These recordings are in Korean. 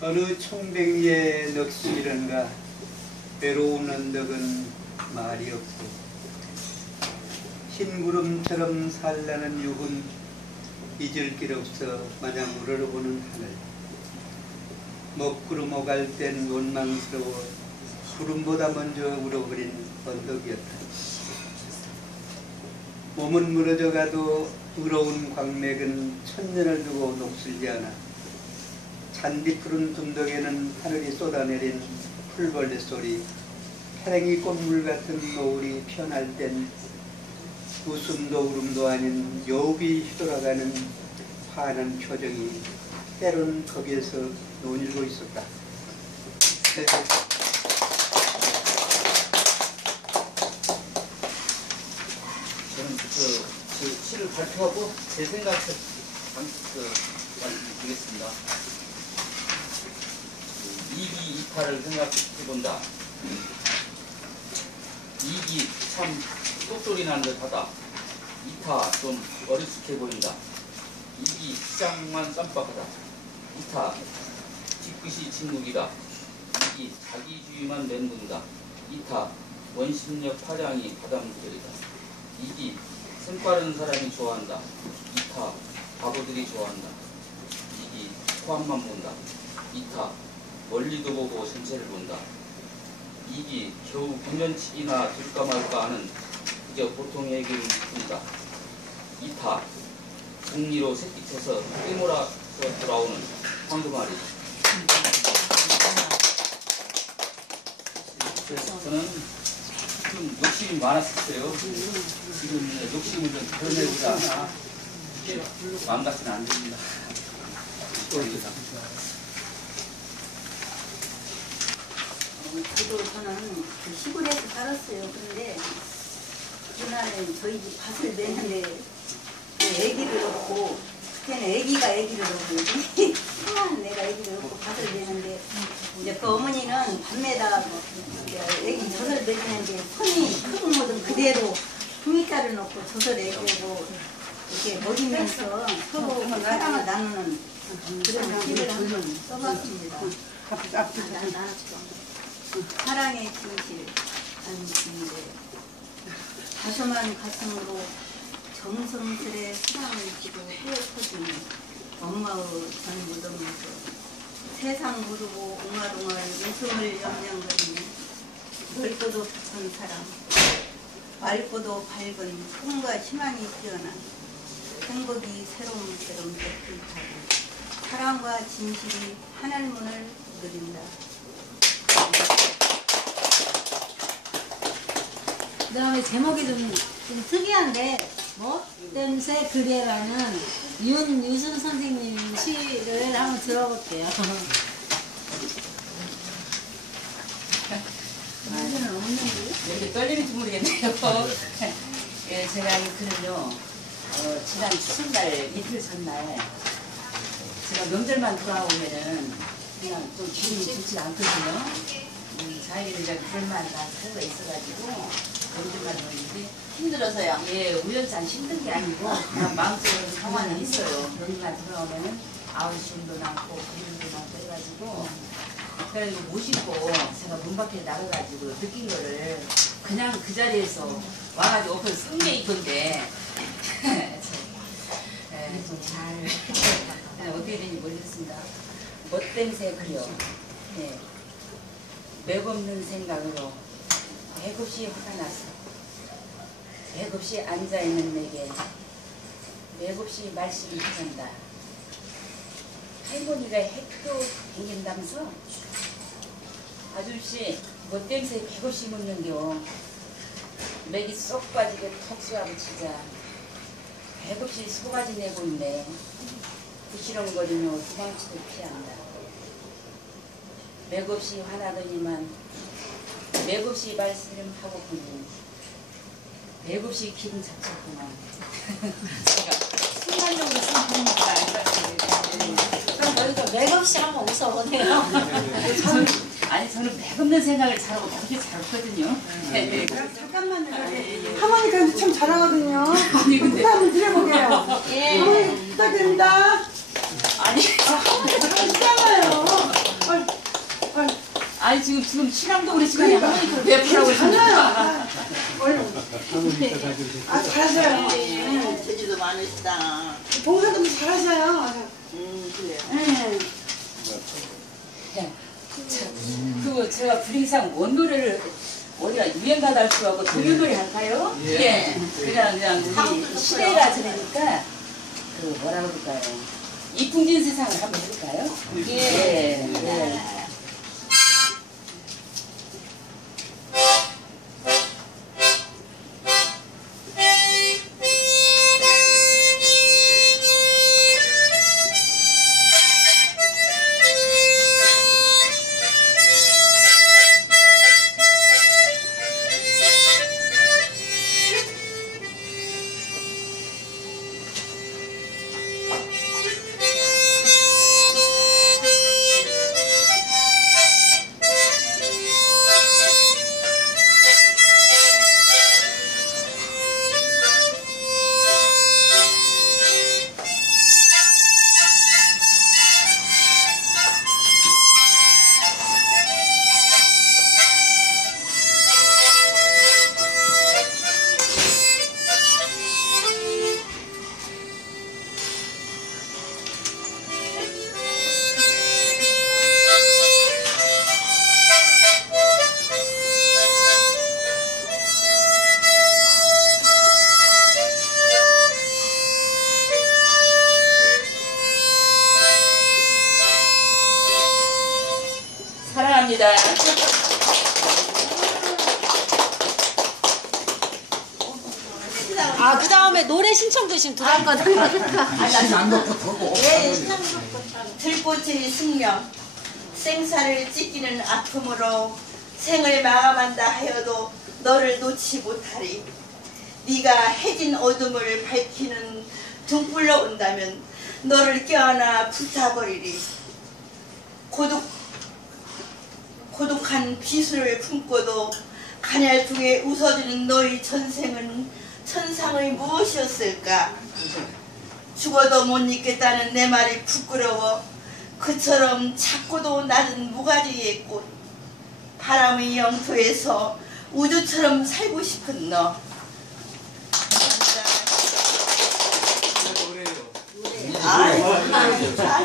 어느 총백리의 넋이란가 외로운 언덕은 말이 없고 흰 구름처럼 살라는 유흥 잊을 길 없어 마냥 우러러보는 하늘 먹구름 오갈 땐 원망스러워 구름보다 먼저 울어버린 언덕이었다. 몸은 무너져 가도 의로운 광맥은 천년을 두고 녹슬지 않아 잔디푸른 둔덕에는 하늘이 쏟아내린 풀벌레 소리, 태랭이 꽃물 같은 노을이 피어날 땐 웃음도 울음도 아닌 여우비 휘돌아가는 환한 표정이 때론 거기에서 논일고 있었다. 저는 그 시를 발표하고 제 생각을 말씀드리겠습니다. 이기 이파를 생각해본다. 이기 참 똑소리 나는 듯하다. 이타 좀 어리숙해 보인다. 이기 시장만 깜빡하다. 이타 뒤끝이 침묵이다. 이기 자기주의만 맴돈다. 이타 원심력 파량이 바람들이다. 이기 샘빠른 사람이 좋아한다. 이타 바보들이 좋아한다. 이기 코앞만 본다. 이타 멀리도 보고 전체를 본다. 이기 겨우 9년치기나 될까 말까 하는 그저 보통의 얘기를 듣는다. 이타 승리로 새끼쳐서 떼몰아서 돌아오는 황금알이. 저는 좀 욕심이 많았었어요. 지금 욕심을 좀 드러내고자 하나 마음 같지는 안 됩니다. 저도 저는 그 시골에서 살았어요. 그런데 그날은 저희 집 밭을 내는데 그 애기를 넣고 그때는 애기를 넣고 성한 내가 애기를 넣고 밭을 내는데 이제 그 어머니는 밤에다 애기 젖을 내리는데 손이 크고 뭐든 그대로 종이자를 넣고 젖을 애기고 이렇게 먹이면서 서로 사랑을 나누는 그런 시를 한번 써봤습니다. 사랑의 진실 하는 시인데 다소만 가슴으로 정성스레 사랑을 지고 휘어터지는 엄마의 전 무덤에서 세상 모르고 옹알옹알 웃음을 연명거리는 넓고도 깊은 사랑 맑고도 밝은 꿈과 희망이 피어난 행복이 새롬새롬 덮인 타고 사랑과 진실이 하늘문을 누린다. 그 다음에 제목이 좀 특이한데 뭐 땜새 그래라는 윤유순 선생님 시를 한번 들어볼게요. 문제는 없는데? 여기 떨리는지 모르겠네요. 예, 제가 이 글은요, 지난 추석날 이틀 전날 제가 명절만 돌아오면은 그냥 좀 기분이 좋지 않거든요. 자기는 이제 글만 다 쓰고 있어가지고 명절만 돌아오는데 힘들어서요. 예, 우연치 힘든 게 아니고 그냥 마음속으로 상황이 있어요. 명절만 돌아오면은 아우심도 많고 그림도 많고 해가지고 그래서 모시고 제가 문 밖에 나가가지고 느낀 거를 그냥 그 자리에서 와가지고 그걸 쓴 게 있던데 잘 어떻게 되는지 모르겠습니다. 멋땜새 그려 맥없는 생각으로 맥없이 화가 났어. 맥없이 앉아있는 내게 맥없이 말씀이 전다. 할머니가 핵도 댕긴다면서 아저씨 뭐 땜새 맥없이 묻는겨. 맥이 쏙 빠지게 턱 쏘아붙이자 맥없이 소가지 내고 있네. 부시렁거리며 도망치듯 피한다. 맥없이 화나더니만 맥없이 말씀하고보니 맥없이 기분 잡혔구만. 제가 순간적으로 생각합니다. 그럼 너희도 맥없이 한번 웃어보세요. 저는 맥없는 생각을 잘하고 그렇게 잘 없거든요. 잠깐만요. 하모니카 참 잘하거든요. 아니 근데 한번 드려볼게요. 예. 하모니 부탁드립니다. 아니 하모니카 잘 치잖아요. 아니 지금 신앙도 우리 시간에 하모니카를 왜 풀라고 했습니까? 아, 잘하셔요. 제주도 많으시다. 봉사도 잘하셔요. 그래요. 네. 그 제가 불행상 원노래를 어디가 유행가다 할 줄 알고 동요놀이 할까요? 예. 그냥 우리 시대가 저러니까 그 뭐라 그럴까요? 이풍진 세상을 한번 해볼까요? 예. 예. 사랑합니다. 아, 그 다음에 노래 신청도 지금 들어왔거든요. 들꽃의 숙명, 생사를 찢기는 아픔으로 생을 마감한다 하여도 너를 놓지 못하리. 네가 해진 어둠을 밝히는 등불로 온다면 너를 껴안아 불타버리리. 고독한 비수를 품고도 가냘프게 웃어주는 너의 전생은 천상의 무엇이었을까? 죽어도 못 잊겠다는 내 말이 부끄러워. 그처럼 작고도 낮은 무가지의 꽃, 바람의 영토에서 우주처럼 살고 싶은 너.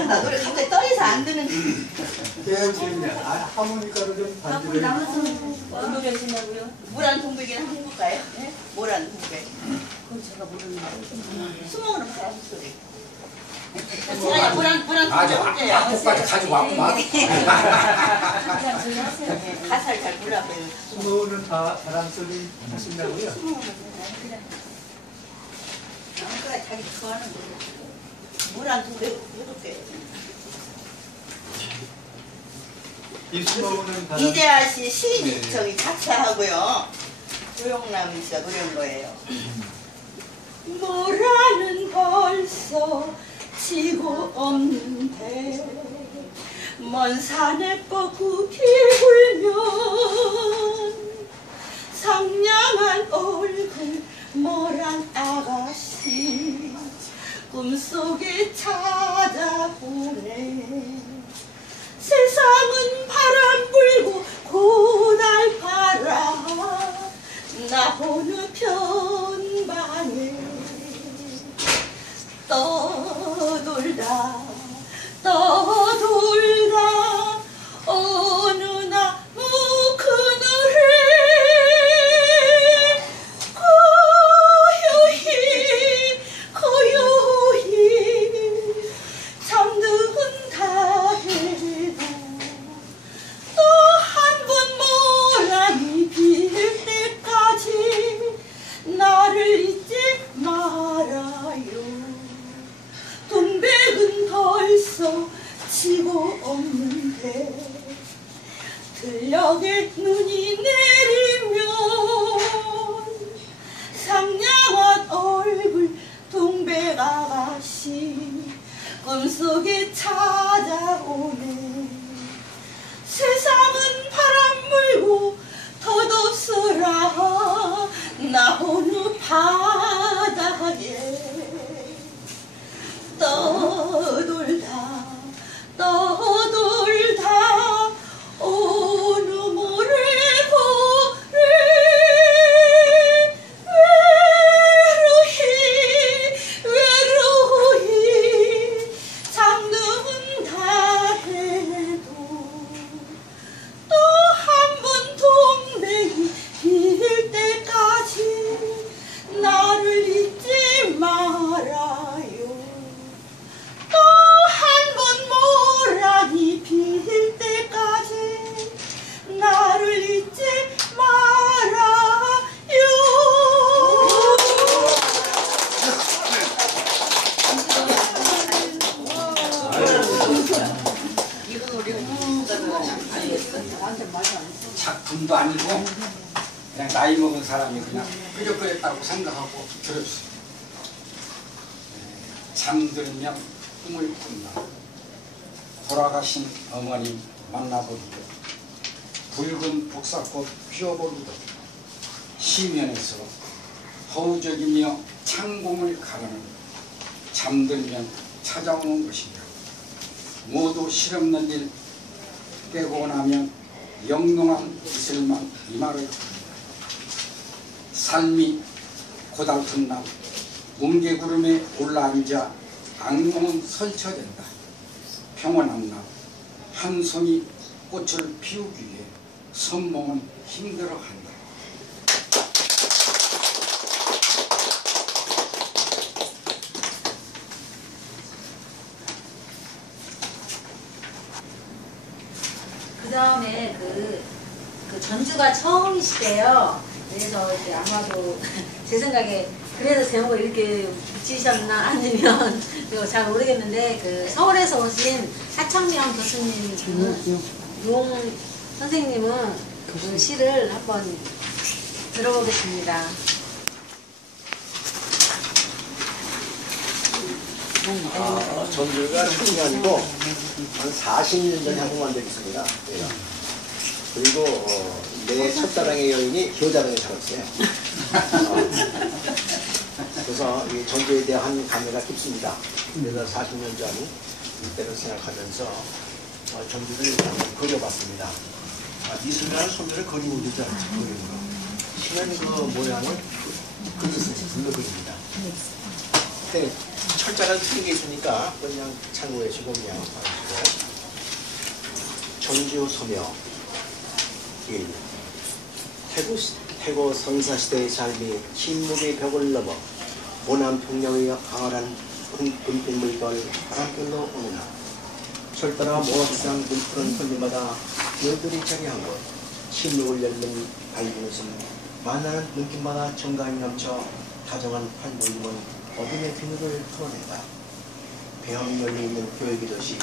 나 노래 갑자기 떨려서 안 되는. 하모니카를 좀 반주해. 어떤 노래 하신다고요? 모란 동백이나 한번 해볼까요? 네? 모란 동백. 그건 제가 모르는 수목으로 바람 소리. 제가 모란 동백 해요. 앞까지 가지고 왔구만. 그냥 저희 하세요. 가사를 잘 몰라서요. 수모는 다 바람소리 하신다고요? 아무거나 자기 좋아하는 노래. 모란 동백 해볼게요. 이 수모는 바람. 이재하 씨 시인이 저기 작사하고요. 조영남 씨가 노래한 거예요. 모라는 벌써 지고 없는데 먼 산에 뻗고 길 굴면 상냥한 얼굴 모란 아가씨 꿈속에 찾아오네. 세상은 바람 불고 고달파라 나 어느 편방에 떠돌다 어느 나무 그늘에 고요히 잠든 달에도 또 한 번 모란이 필 때까지 나를 잊지 말아요. 동백은 벌써 지고 없는데 들녘에 눈이 내리면 상냥한 얼굴 동백 아가씨 꿈속에 찾아오네. 세상은 바람 불고 덧없으라 나 어느 바다에 떠돌다 어느 작품도 아니고 그냥 나이 먹은 사람이 그냥 끄적거렸다고 생각하고 들어주세요. 잠들면 꿈을 꾼다. 돌아가신 어머님 만나보기도, 붉은 복사꽃 피워보기도, 시면에서 허우적이며 창공을 가르는 잠들면 찾아오는 것이며, 모두 실없는 일 깨고 나면 영롱한 이슬만 이마를 흐른다. 삶이 고달픈 날 뭉게구름에 올라앉아 악몽은 설쳐된다. 평온한 날 한 송이 꽃을 피우기 위해 선몽은 힘들어한다. 그 다음에 그 전주가 처음이시대요. 그래서 이제 아마도 제 생각에 그래서 제목을 이렇게 붙이셨나 아니면 잘 모르겠는데, 그 서울에서 오신 하창명 교수님 용 선생님은 그 시를 한번 들어보겠습니다. 전주가 처음이 아니고 한 40년 전에 한 번 만들었습니다. 그리고 내 첫사랑의 여인이 효자동에 살았어요. 그래서 이 전주에 대한 감회가 깊습니다. 그래서 40년 전 이때를 생각하면서 전주를 한번 그려봤습니다. 미술가는 손으로 그리는 거죠. 그리는 거. 시는 그 모양을 그릇을 불러 그립니다. 그때 철자가 틀린 게 있으니까 그냥 참고해 주고 그냥 하시고. 전주 소묘 1. 태고 성사시대의 삶이 침묵의 벽을 넘어 오남 평양의 강활한 금빛 물결 바람결로 오는 날, 철따라 모악산 물푸른 걸림마다 열들이 자리한 곳, 침묵을 열는 밝은 웃음, 만나는 눈빛마다 정감이 넘쳐 다정한 팔보임은 어둠의 비늘을 풀어낸다. 배엄 열려있는 교육의 도시,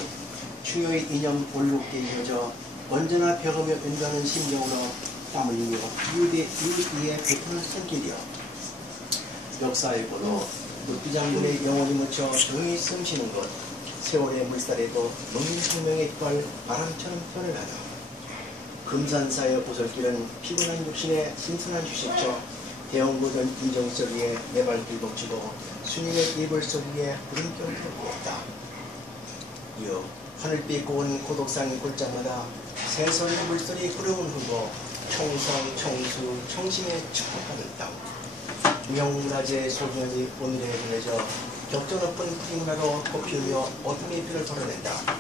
충효의 이념 올곧게 이어져 언제나 벼가며 은가는 심정으로 땀 흘리며 유리에 베푸는 손길이여. 역사의 고로 묵비장군의 영혼이 묻혀 조용히 숨쉬는 것, 세월의 물살에도 먹는 생명의 깃발 바람처럼 변해가다. 금산사의 오솔길은 피곤한 육신에 신선한 휴식처, 대형고전 인정석 위에 내 발길 벅치고 순인의 이불속 위에 물음결 펴보았다. 이어 하늘빛 고운 고독산 골짜마다 새소리 물소리 구름을 흐르고 총성 청수 청심에 축복하는 땅, 명문화재의 소중함이 오늘에 보내져 격전 높은 푸른문화로 꽃피우며 어둠의 빛을 덜어낸다.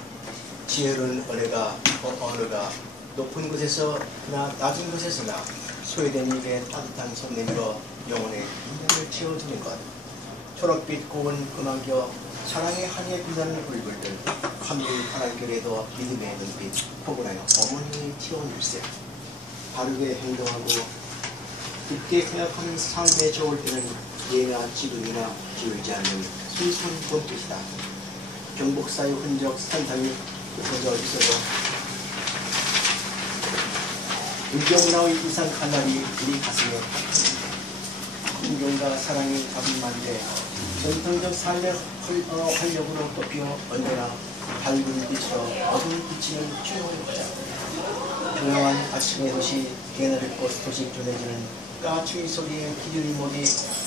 지혜로운 언어가 높은 곳에서 나 낮은 곳에서나 소외된 입에 따뜻한 손 내밀어 영혼의 인연을 채워주는 것, 초록빛 고운 금안겨 사랑의 한이에 빛나는 불불들, 하늘 파란결에도 믿음의 눈빛 포근하여 어머니의 튀어온 일세. 바르게 행동하고 깊게 생각하는 삶에 좋을 때는 예나 지름이나 기울지 않는 순수한 봄빛이다. 경복사의 흔적 산탕이 흩어져 있어도 의경나의 이상 칼날이 우리 가슴에 hun경과 사랑이 가슴만데 전통적 삶의 활력으로 덮여 언제나 밝은 빛으로 어두운 비치는 추억의 화장. 조용한 아침의 도시, 개나리 꽃 소식 전해지는 까추이 소리에 기준이 모디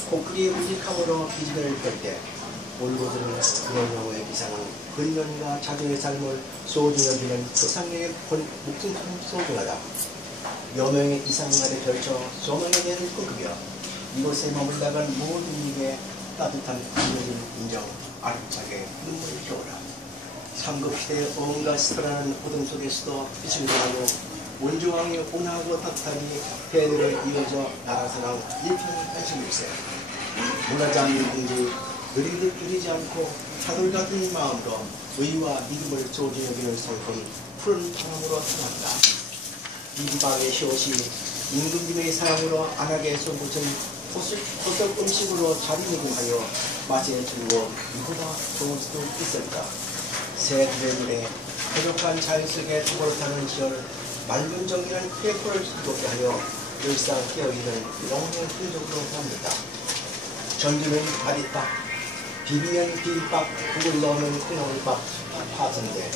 코끼리의 우직함으로 기지개를 펼 때 울고드는 영영의 기상은 근면과 자주의 삶을 소중히 여기는 소상의 목숨처럼 소중하다. 여명의 이상을 아래 펼쳐 소명의 내를 끄으며 이곳에 머물다간 모든 이에게 따뜻한 안정을 인정, 아름차게 눈물을 겨워라. 삼국시대의 온갖 스토라는 어둠 속에서도 빛을 발하고 원조왕의 온화하고 따뜻함이 대대로 이어져 나라사랑 일편단심일세. 문화장인 공지 느리듯 줄이지 않고 차돌 같은 마음으로 의와 믿음을 소중히 여기는 성품 푸른 바람으로 통한다. 이방의 시옷이 임금님의 사랑으로 안하게 쏟붙은 토속 음식으로 자리매김하여 맛에 즐거워 이보다 좋을 수도 있을까. 새 들의 눈에 쾌적한 자연 속에 두고로 타는 시절 맑은 전기는 크래커를 즐겁게 하여 일상 깨어있는 영혼의 흔적으로 합니다. 전주는 바리밥, 비비면 비빔밥, 국을 넣으면 콩나물밥, 파선대.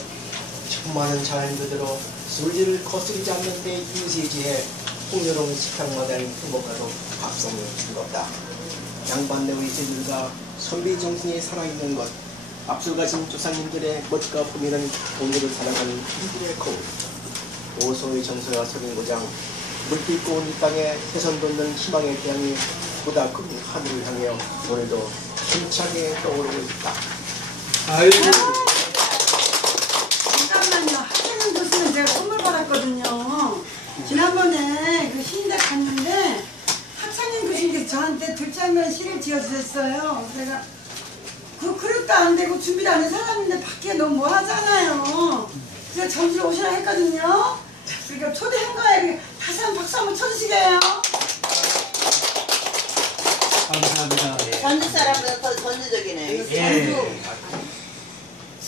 수많은 자연 그대로 술지를 거스르지 않는 데 유세지에 풍요로운 식탁마다의 행복하도 밥성을 즐겁다. 양반네의 재질과 선비 정신이 살아있는 것, 앞서 가신 조상님들의 멋과 품이는 오늘을 살아가는 이들의 거울. 오소의 정서와 서린고장, 물빛 고운 이 땅에 해선 돋는 희망의 태양이 보다 큰 하늘을 향해 오늘도 힘차게 떠오르고 있다. 아이고. 잠깐만요. 하시는 교수는 제가 선물 받았거든요. 지난번에 그 시인대 갔는데 학창님 교수님께서 저한테 들장면 시를 지어주셨어요. 제가 그 그릇도 안 되고 준비도 안 된 사람인데 밖에 너무 뭐 하잖아요. 그래서 전주로 오시라 했거든요. 그러니까 초대한 거예요. 다시 한번 박수 한번 쳐주시게요. 감사합니다. 전주 사람보다 더 전주적이네요.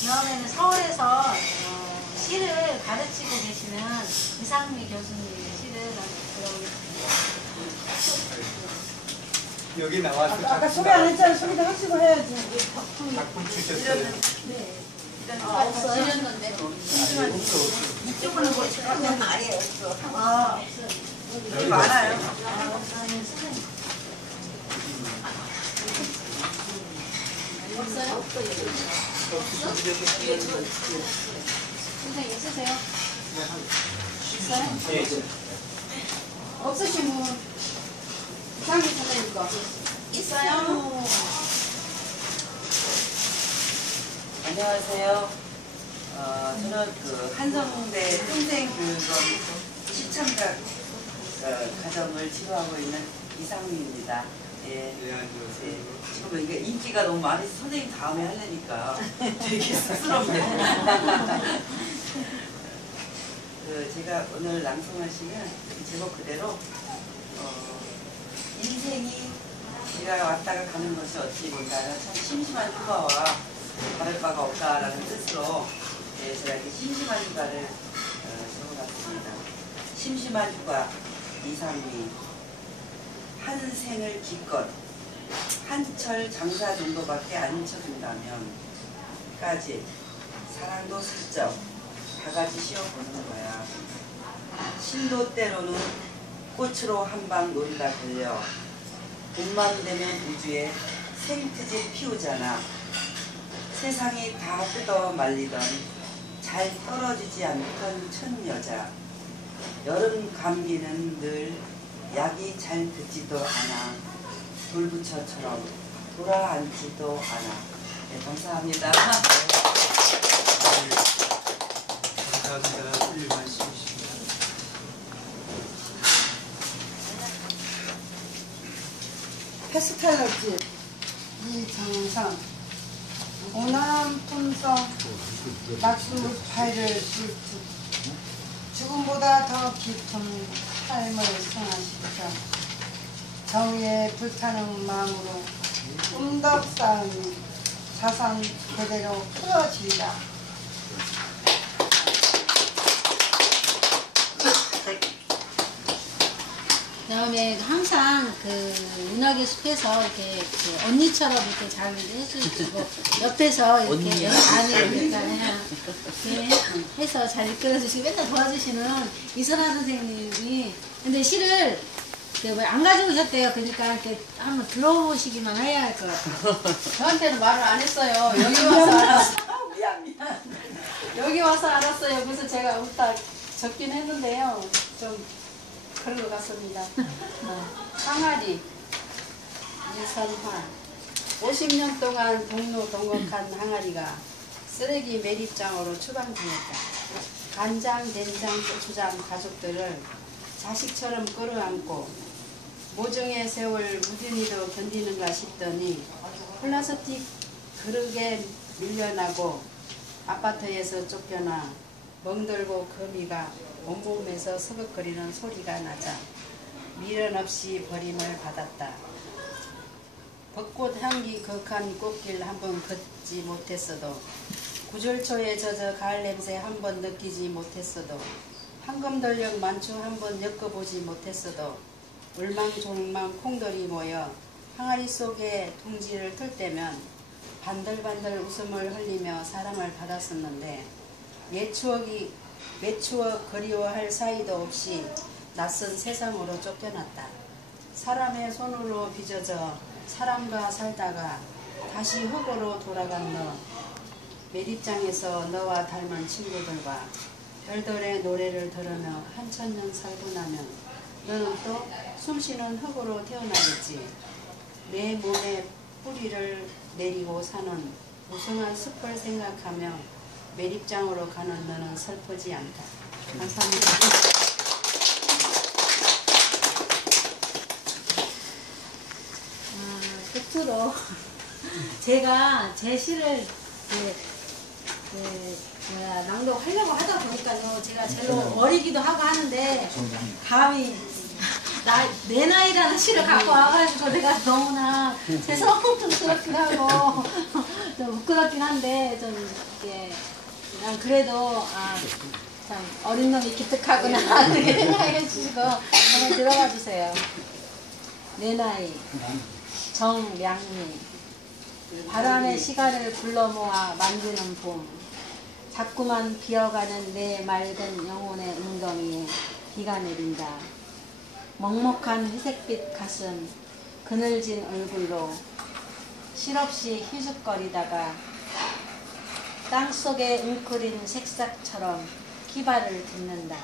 다음에는 서울에서 시를 가르치고 계시는 이상미 교수님의 시를 들어보겠습니다. 여기 나와서 아까 소개 안 했잖아요. 소개도 하시고 해야지. 작품 주셨어요. 없어요? 이쪽으로 보시면 말이 없어. 아, 여기 많아요. 없어요? 선생님 있으세요? 있어요? 없으시면 이상민 선생님 거 있어요? 안녕하세요. 저는 그 한성대 평생교육원 시청자 과정을 지도하고 있는 이상민입니다. 예. 지금 이게 인기가 너무 많아서 선생님 다음에 하려니까 되게 쑥스럽네요. 제가 오늘 낭송할 시는 제목 그대로 인생이 내가 왔다가 가는 것이 어찌 볼까요? 참 심심한 휴가와 다를 바가 없다라는 뜻으로 제가 이렇게 심심한 휴가를 적어봤습니다. 심심한 휴가 이상미. 한 생을 기껏 한철 장사 정도밖에 안 쳐준다면 까지 사랑도 슬쩍 다같이 씌워보는 거야. 신도 때로는 꽃으로 한방 놀다 걸려 봄만 되면 우주에 생트집 피우잖아. 세상이 다 뜯어 말리던 잘 떨어지지 않던 천 여자. 여름 감기는 늘 약이 잘 듣지도 않아. 돌부처처럼 돌아앉지도 않아. 네, 감사합니다. 감사합니다. 훌륭한 시이십니다. 페스텔러집 이정선 오남 품성 낙수 파이를 죽음보다 더 깊은 삶을 승하시죠. 정의에 불타는 마음으로 꿈덕 쌓은 자산 그대로 풀어지리라. 그다음에 항상 그 문학의 숲에서 이렇게 그 언니처럼 이렇게 잘 해주시고 옆에서 이렇게 안에 이렇게 해서 잘 이끌어주시고 맨날 도와주시는 이선아 선생님이 근데 시를 안 가지고 오셨대요. 그러니까 이렇게 한번 들어보시기만 해야 할 것 같아요. 저한테는 말을 안 했어요. 여기 와서 알았어요. 미안. 여기 와서 알았어요. 그래서 제가 웃다 적긴 했는데요. 좀 그런 것 같습니다. 항아리 이선화 50년 동안 동로 동곡한 항아리가 쓰레기 매립장으로 추방당했다. 간장, 된장, 고추장 가족들을 자식처럼 끌어안고 모종의 세월 무딘히도 견디는가 싶더니 플라스틱 그릇에 밀려나고 아파트에서 쫓겨나 멍들고 거미가 온몸에서 서걱거리는 소리가 나자 미련 없이 버림을 받았다. 벚꽃 향기 거한 꽃길 한번 걷지 못했어도 구절초에 젖어 가을 냄새 한번 느끼지 못했어도 황금돌력 만충 한번 엮어보지 못했어도 울망졸망 콩들이 모여 항아리 속에 둥지를 틀 때면 반들반들 웃음을 흘리며 사랑을 받았었는데 옛 추억 그리워할 사이도 없이 낯선 세상으로 쫓겨났다. 사람의 손으로 빚어져 사람과 살다가 다시 흙으로 돌아간 너, 매립장에서 너와 닮은 친구들과 별들의 노래를 들으며 한천년 살고 나면 너는 또 숨쉬는 흙으로 태어나겠지. 내 몸에 뿌리를 내리고 사는 무성한 숲을 생각하며 매립장으로 가는 너는 슬프지 않다. 감사합니다. 끝으로 제가 제 시를 낭독하려고 하다 보니까요, 제가 제일 어리기도 하고 하는데 감히 내 나이라는 시를 갖고 와가지고 내가 너무나 죄송스럽긴 하고 좀 부끄럽긴 한데 좀 이게 난 그래도 참 어린 놈이 기특하구나 그렇게 생각해 주시고 한번 들어봐 주세요. 내 나이 정량미 바람의 시간을 불러 모아 만드는 봄 자꾸만 비어가는 내 맑은 영혼의 웅덩이에 비가 내린다. 먹먹한 회색빛 가슴 그늘진 얼굴로 실없이 희죽거리다가 땅속에 웅크린 색삭처럼 기발을 듣는다.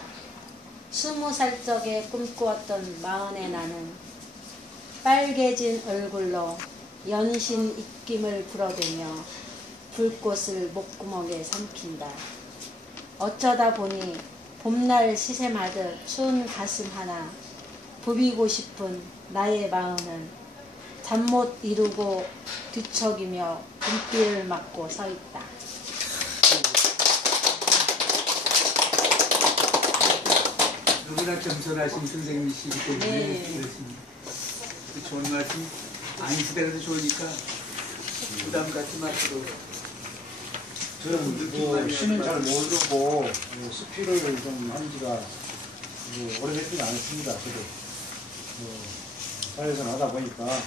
20살 적에 꿈꾸었던 마흔의 나는 빨개진 얼굴로 연신 입김을 불어대며 불꽃을 목구멍에 삼킨다. 어쩌다 보니 봄날 시샘하듯 추운 가슴 하나 부비고 싶은 나의 마음은 잠 못 이루고 뒤척이며 봄비를 맞고 서 있다. 너무나 겸손하신 선생님이시기 때문에 그렇습니다. 좋은 말씀 안 쓰더라도 좋으니까 부담 갖지 마시고. 저는 시는 잘 모르고 수필을 좀 한 지가 오래되지는 않습니다. 저도 사회에서 하다 보니까 한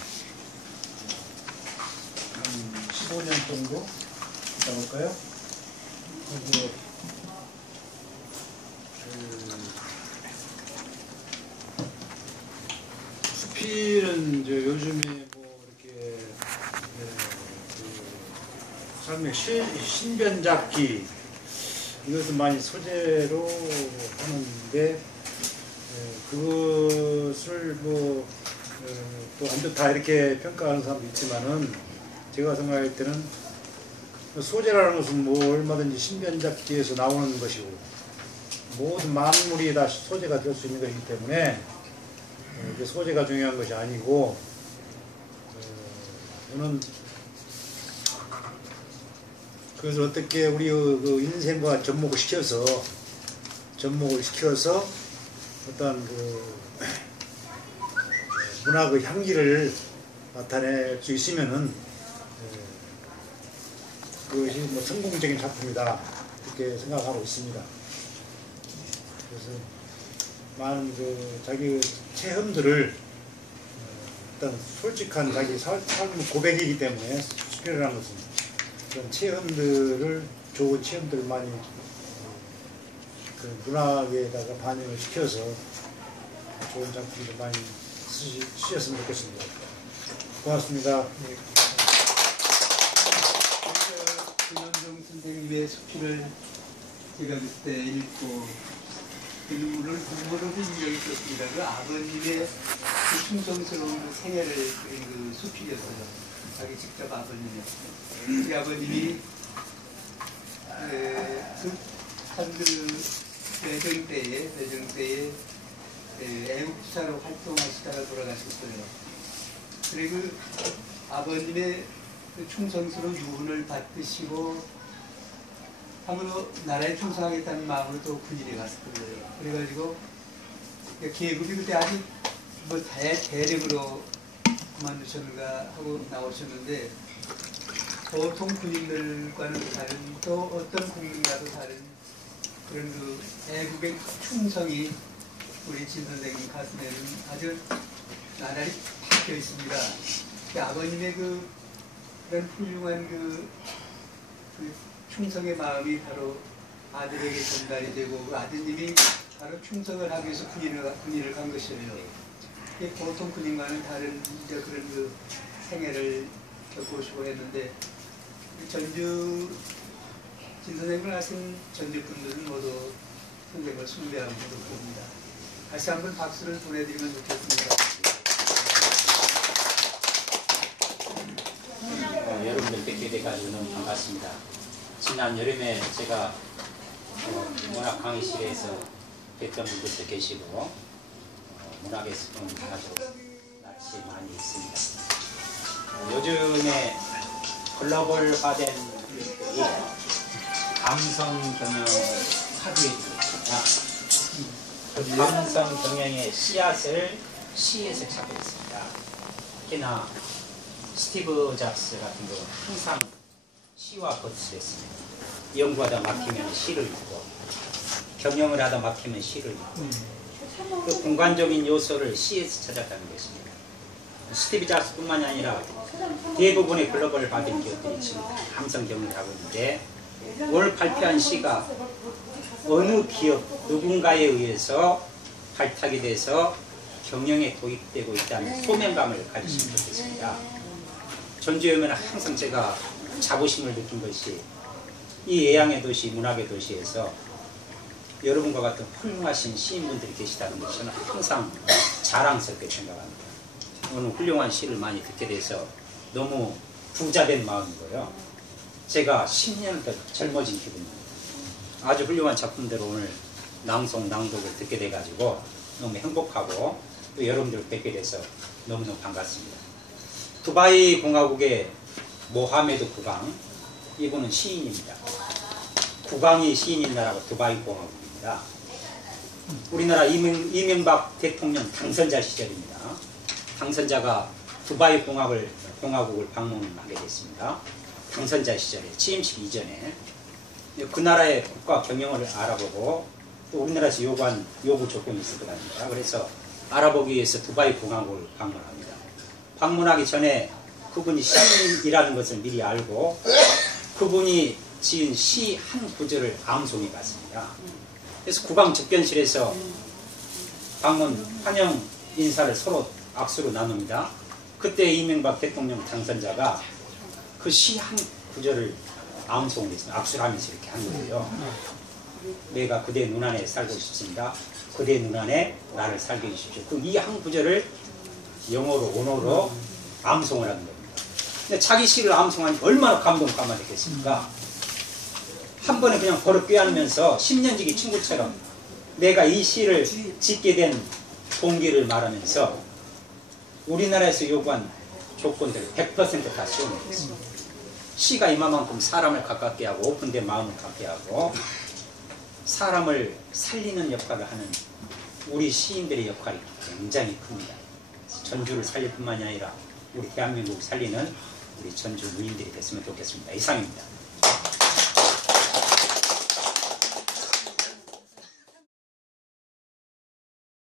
15년 정도 있다 볼까요? 그래서 수필은 요즘에 뭐 이렇게 삶의 신변잡기 이것을 많이 소재로 하는데 그것을 또 안 좋다 이렇게 평가하는 사람도 있지만은 제가 생각할 때는 소재라는 것은 뭐 얼마든지 신변잡기에서 나오는 것이고 모든 만물이 다 소재가 될 수 있는 것이기 때문에 소재가 중요한 것이 아니고 저는 그것을 어떻게 우리 그 인생과 접목을 시켜서 어떤 그 문학의 향기를 나타낼 수 있으면은 그것이 뭐 성공적인 작품이다 이렇게 생각하고 있습니다. 그래서 많은 그 자기 체험들을 어떤 솔직한 자기 삶 고백이기 때문에 수필이라는 것은 그런 체험들을 좋은 체험들을 많이 그 문학에다가 반영을 시켜서 좋은 작품들 많이 쓰셨으면 좋겠습니다. 고맙습니다. 네. 김현종 선생님의 수필을 제가 그때 읽고 눈물을 인정이 있었습니다. 그 아버님의 그 충성스러운 그 생애를 그린 그 수필이었어요. 자기 직접 아버님이었어요. 그 아버님이 선두 대전 때에 애국사로 활동하시다가 돌아가셨어요. 그리고 아버님의 그 충성스러운 유훈을 받으시고 한번 나라에 충성하겠다는 마음으로 또 군인에 갔을 거예요. 그래가지고 계급이 그때 아직 뭐 대령으로 그만두셨는가 하고 나오셨는데 보통 군인들과는 다른 또 어떤 국민과도 다른 그런 그 애국의 충성이 우리 진 선생님 가슴에는 아주 나날이 박혀 있습니다. 아버님의 그런 훌륭한 그 충성의 마음이 바로 아들에게 전달이 되고 그 아드님이 바로 충성을 하기 위해서 군인을 간 것이에요. 보통 군인과는 다른 이제 그런 그 생애를 겪으시고 했는데 전주 진 선생님을 아신 전주 분들은 모두 선생님을 숭배하고 그럽니다. 다시 한번 박수를 보내드리면 좋겠습니다. 여러분들 뵙게 돼가지고 너무 반갑습니다. 지난 여름에 제가 문학 강의실에서 뵀던 분들도 계시고 문학에서 좀 아주 낯이 많이 있습니다. 요즘에 글로벌화된 이 감성 경영을 파괴해주고 있습니다. 감성 경영의 씨앗을 시에서 찾고 있습니다. 특히나 스티브 잡스 같은 경우는 항상 시와 겉을 했습니다. 연구하다 막히면 시를 읽고 경영을 하다 막히면 시를 읽고 그 공간적인 요소를 시에서 찾았다는 것입니다. 스티브 잡스뿐만이 아니라 대부분의 글로벌 받은 기업들이 지금 감성 경영을 하고 있는데 오늘 발표한 시가 어느 기업 누군가에 의해서 발탁이 돼서 경영에 도입되고 있다는 소명감을 가지시면 좋겠습니다. 전주에 오면 항상 제가 자부심을 느낀 것이 이 예양의 도시, 문학의 도시에서 여러분과 같은 훌륭하신 시인분들이 계시다는 것을 저는 항상 자랑스럽게 생각합니다. 오늘 훌륭한 시를 많이 듣게 돼서 너무 부자된 마음이고요. 제가 10년 더 젊어진 기분입니다. 아주 훌륭한 작품들을 오늘 낭독을 듣게 돼가지고 너무 행복하고 또 여러분들을 뵙게 돼서 너무너무 반갑습니다. 두바이 공화국의 모하메드 국왕, 이분은 시인입니다. 국왕이 시인인 나라가 두바이 공화국입니다. 우리나라 이명박 대통령 당선자 시절입니다. 당선자가 두바이 공화국을 방문하게 됐습니다. 당선자 시절에 취임식 이전에 그 나라의 국가 경영을 알아보고 또 우리나라에서 요구한 요구 조건이 있을 것 같습니다. 그래서 알아보기 위해서 두바이 공화국을 방문합니다. 방문하기 전에 그분이 시인이라는 것을 미리 알고 그분이 지은 시 한 구절을 암송해 갔습니다. 그래서 국왕 즉변실에서 방문 환영 인사를 서로 악수로 나눕니다. 그때 이명박 대통령 당선자가 그 시 한 구절을 암송을 했습니다. 악수를 하면서 이렇게 한 거예요. 내가 그대 눈 안에 살고 싶습니다. 그대 눈 안에 나를 살게 해주십시오. 그 이 한 구절을 영어로 언어로 암송을 하는 겁니다. 근데 자기 시를 암송하니까 얼마나 감동감화됐겠습니까? 한 번에 그냥 버릇 꿰안으면서 10년지기 친구처럼 내가 이 시를 짓게 된 동기를 말하면서 우리나라에서 요구한 조건들을 100% 다 수용했습니다. 시가 이만큼 사람을 가깝게 하고 오픈된 마음을 갖게 하고 사람을 살리는 역할을 하는 우리 시인들의 역할이 굉장히 큽니다. 전주를 살릴 뿐만이 아니라 우리 대한민국을 살리는 우리 전주 무인들이 됐으면 좋겠습니다. 이상입니다.